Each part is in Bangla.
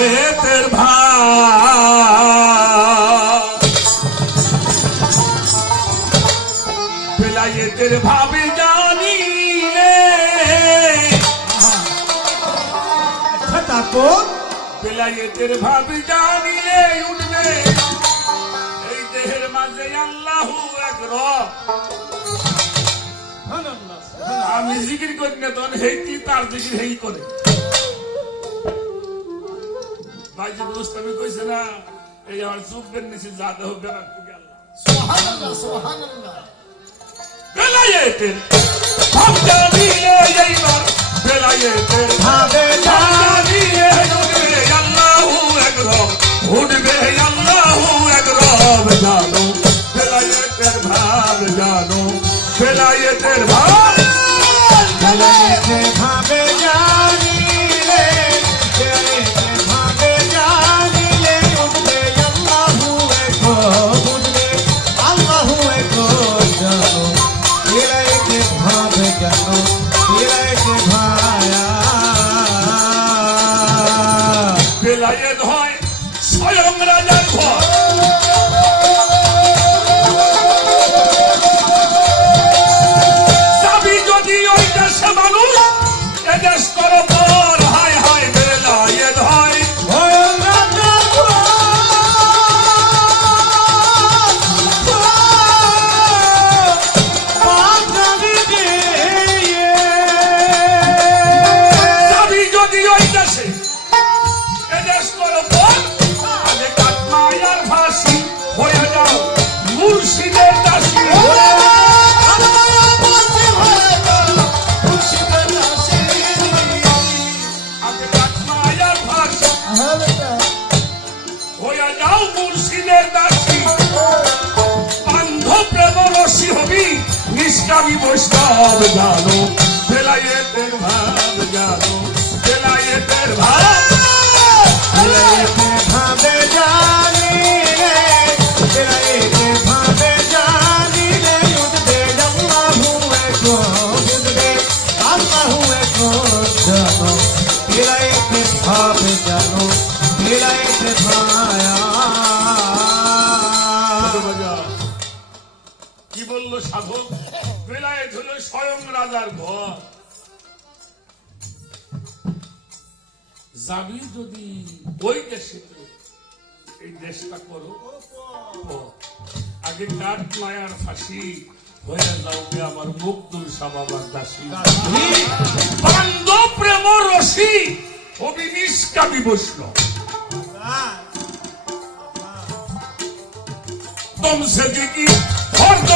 বেলায়েতের ভাব বেলায়েতের ভাবে জানি তারপর বেলায়েতের ভাবে জানি উঠবে। এই দেহের মাঝে আল্লাহু এক রব। আমি জিকির করি না তখন হেইতি তার জিকির হেই করে। ভাই যে মুস্তামি কইছে না এই আমার চুপবেন নিচে না তুমি আল্লাহ সুবহানাল্লাহ সুবহানাল্লাহ। বেলায়েতের ভাব জানিলে এইবার বেলায়েতের ভাবে জানিলে উঠবে আল্লাহু রব উঠবে আল্লাহু রব জানো। বেলায়েতের ভাব জানো বেলায়েতের ভাব। বেলায়েতে ভাবে বেলায়েতে ভায়া বেলায়েত হয়ে যাও মুর্শিদের দাসী। বান্ধ প্রেম রসি হবি নিষ্কামী বৈষ্ণব জানো। বেলায়েতের ভাব জানো, বেলায়েতের ভাব। ভাবে জানি। বেলায়েত হলো স্বয়ং রাজার ঘর যাবি যদি ওই দেশে এই দেশটা করো ও, আগে কাঠ মায়ার ফাঁসি হয়ে যাও গে আমার মুক্তুল সাবাবার দাসী বান্ধব প্রেম রসি হবি নিষ্কাবি বৈষ্ণব तुमसे की और तो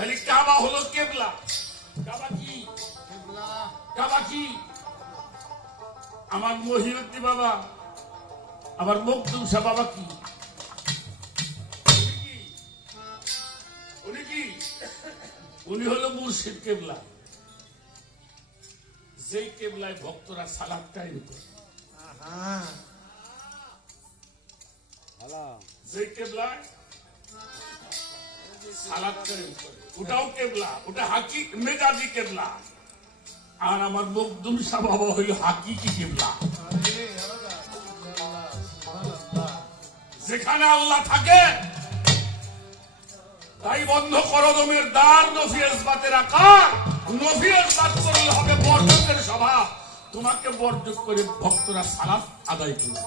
তাহলে কাবা হলো কেবলা। কাবা কি? কাবা কি? আমার মহিরতি বাবা আমার মকদুম শাহ বাবা কি? উনি কি? উনি কি? উনি হলো মুর্শিদ কেবলা। যেই কেবলায় ভক্তরা সালাদ টাইম করে যেই কেবলায় সালাদ আর আমার মকদুম হইল কেবলা। যেখানে আল্লাহ থাকে, তাই বন্ধ করদমের দ্বার নফি ইসবাতের আকার। করলে হবে তোমাকে বর্জক করে ভক্তরা সালাত আদায় করবে।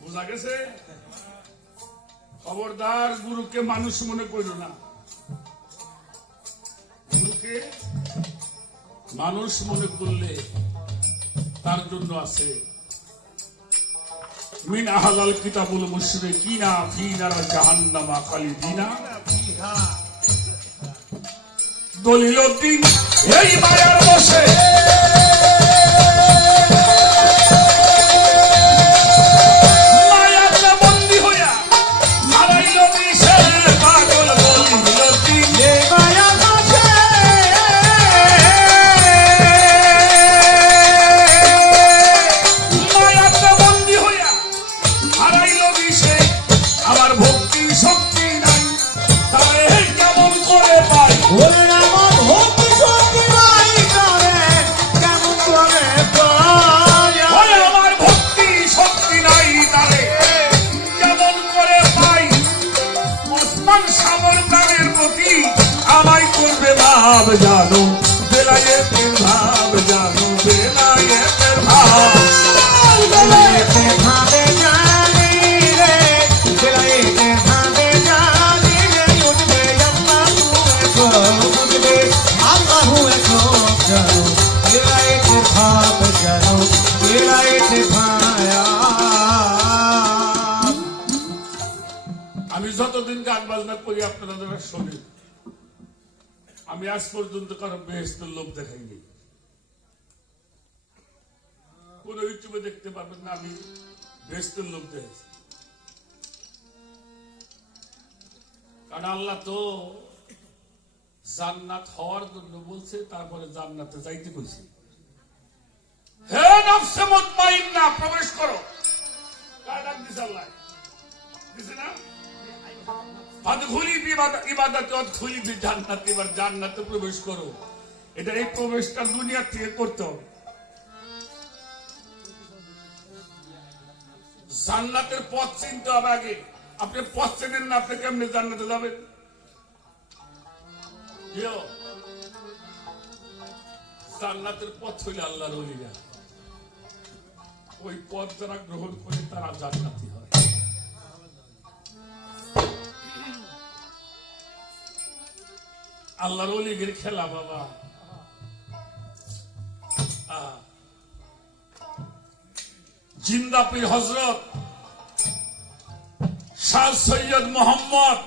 বোঝা গেছে? খবরদার গুরুকে মানুষ মনে করো না। গুরুকে মানুষ মনে করলে তার জন্য আছে। মিন আহালাল কিতাবুল মুশরিকিনা ফি নার জাহান্নামা খালিদিনা। দলিল উদ্দিন এই মায়ার বসে। Whoa! করি আপনারা যারা শোনেন আমি আজ পর্যন্ত কারও বেহেস্তের লোক দেখাইনি। কোন ইউটিউবে দেখতে পাবেন না, আমি বেহেস্তের লোক দেখেছি কারণ আল্লাহ তো জান্নাত হওয়ার জন্য বলছে, তারপরে জান্নাতে যাইতে কইছে। হে নফসে মুতমাইন্না প্রবেশ করো। কার ডাক দিছে আল্লাহ। দিছে না? জান্নাতে প্রবেশ করো। এটা এই প্রবেশটা দুনিয়া থেকে করতে হবে। জান্নাতের পথ চিনতে হবে আগে। আপনি পথ চেনেন না, আপনি কেমনে জান্নাতে যাবেন? পথ হইলে আল্লাহর ওই পথ যারা গ্রহণ করে তারা জান্নাতি হয়। আল্লাহর অলিগের খেলা, বাবা। আহ। জিন্দা পীর হজরত শাহ সৈয়দ মোহাম্মদ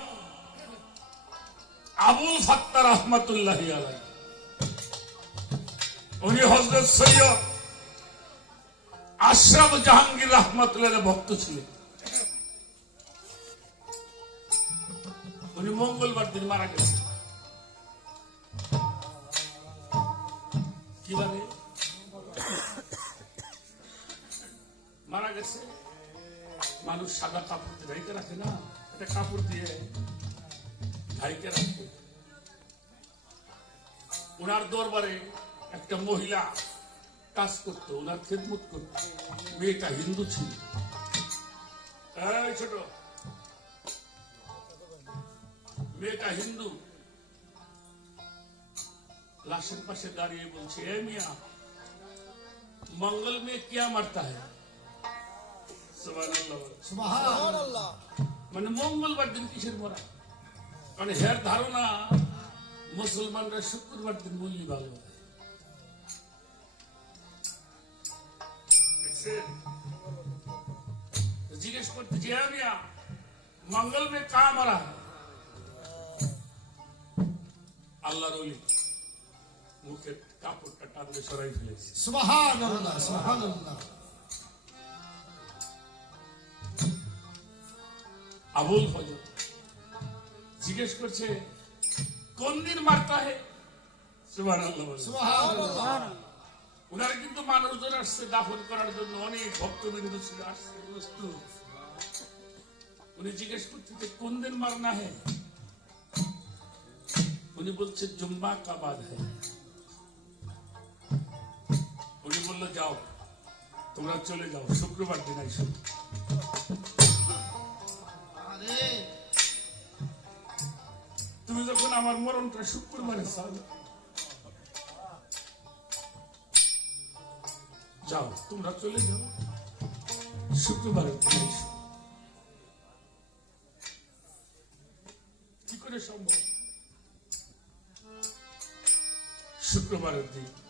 আবুল ফাত্তার রহমতুল্লাহ উনি হজরত সৈয়দ আশরাফ জাহাঙ্গীর রহমতুল্লাহ ভক্ত ছিলেন। উনি মঙ্গলবার দিন মারা গেছেন। কীভাবে? মারা গেছে। মানুষ সাদা কাপড় ঢাইকে রাখে না? একটা কাপড় দিয়ে ঢাইকে রাখে। ওনার দরবারে একটা মহিলা কাজ করতো, ওনার খেদমত করতো। মেয়েটা হিন্দু ছিল। ছোট। মেয়েটা হিন্দু। लाशन पशे दाड़िए बोल मिया मंगल में क्या मरता है? मैंने मंगलवार दिन किसर मरा। मैंने हेर धारणा मुसलमान रा शुक्रवार दिन बोलने भाग जिज्ञेस करते जय हाँ मिया मंगल में कहा मरा अल्लाह रोली। মুখের কাপড়টা সরাই ফেলেছে সুবহানাল্লাহ সুবহানাল্লাহ। আবুল জিজ্ঞেস করছে কোন দিন মারতা হে? ওনারা কিন্তু মানুষজন আসছে দাফন করার জন্য অনেক ভক্তবৃন্দ ছিল আসছে বস্তু উনি জিজ্ঞেস করতে কোন দিন মারনা হে? উনি বলছে জুম্মা কাবাদ হে। বলল যাও। তোমরা চলে যাও। শুক্রবার দিন আইসো। তুমি যখন আমার মরণটা শুক্রবারে যাও, তোমরা চলে যাও। শুক্রবারে দিন আইসো। কি করে সম্ভব? শুক্রবারের দিন।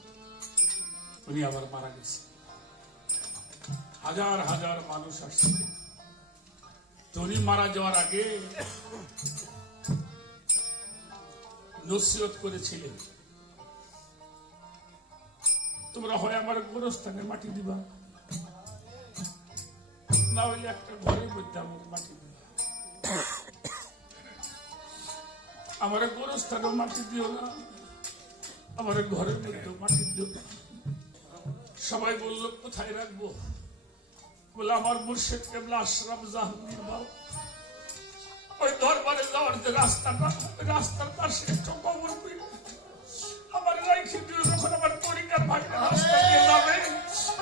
উনি আবার মারা গেছে। হাজার হাজার মানুষ আসছে। তো উনি মারা যাওয়ার আগে নসিহত করেছিলেন, তোমরা হয় আমার গোরস্থানে মাটি দিবা। না হইলে একটা ঘরের মধ্যে আমার মাটি দিবা। আমার গোরস্থানেও মাটি দিও না, আমার ঘরের মধ্যেও মাটি দিও না। সবাই বলল, কোথায় রাখব? বলে, আমার মুর্শিদ কেবলা আশরাফ জাহাঙ্গীর বাবু ওই দরবারে যাওয়ার যে রাস্তাটা রাস্তার পাশে একটা কবর আমার যখন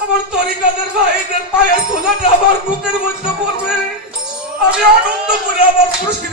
আমার তরিকাদের ভাইদের পায়ের তোলাটা আমার বুকের মধ্যে পড়বে। আমি আনন্দ করে আমার করব